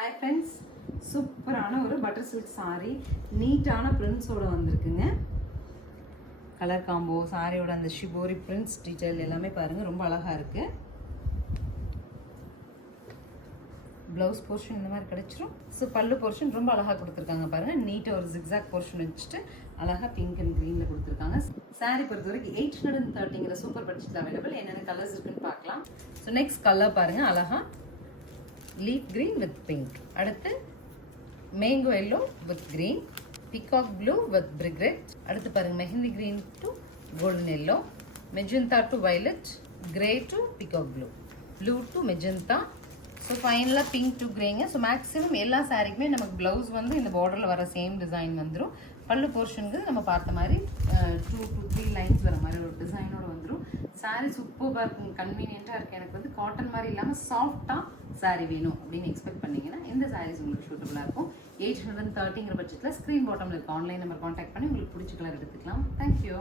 Hi friends, சூப்பரான ஒரு butter silk sari நீட்டான பிரிண்ட்ஸோட வந்திருக்குங்க. கலர் காம்போ சாரியோட அந்த ஷிபோரி பிரிண்ட்ஸ் டீட்டெயில் எல்லாமே பாருங்கள், ரொம்ப அழகாக இருக்குது. ப்ளவுஸ் போர்ஷன் இந்த மாதிரி கிடச்சிரும். ஸோ பல்லு போர்ஷன் ரொம்ப அழகாக கொடுத்துருக்காங்க பாருங்கள். நீட்டாக ஒரு ஜிக்ஸாக் போர்ஷன் வச்சுட்டு அழகாக பிங்க் அண்ட் க்ரீனில் கொடுத்துருக்காங்க. சாரீ பொறுத்த வரைக்கும் 830ங்கிற சூப்பர் பட்ஜெட்டில் அவைலபிள். என்னென்ன கலர்ஸ் இருக்குன்னு பார்க்கலாம். ஸோ நெக்ஸ்ட் கலர் பாருங்கள், அழகாக லீஃப் கிரீன் வித் பிங்க். அடுத்து mango yellow with green, peacock blue with brick red. அடுத்து பாருங்க mehndi green to golden yellow, magenta to violet, grey to peacock blue, blue to magenta. So ஃபைனலாக pink to கிரேங்க. So maximum எல்லா சாரிக்குமே நமக்கு blouse வந்து இந்த பார்டரில் வர சேம் டிசைன் வந்துடும். பல்லு போர்ஷனுக்கு நம்ம பார்த்த மாதிரி 2 to 3 லைன்ஸ் வர மாதிரி ஒரு டிசைனோட வந்துடும். சாரீ சூப்பராக இருக்கும், கன்வீனியண்ட்டாக இருக்குது. எனக்கு வந்து காட்டன் மாதிரி இல்லாமல் சாஃப்டாக சாரீ வேணும் அப்படின்னு எக்ஸ்பெக்ட் பண்ணிங்கன்னா இந்த சாரீஸ் உங்களுக்கு சூட்டபுளாக இருக்கும். 830ங்கிற பட்ஜெட்டில் ஸ்க்ரீன் பாட்டமில் இருக்க ஆன்லைன் நம்பர் கான்டாக்ட் பண்ணி உங்களுக்கு பிடிச்ச கலர் எடுத்துக்கலாம். தேங்க்யூ.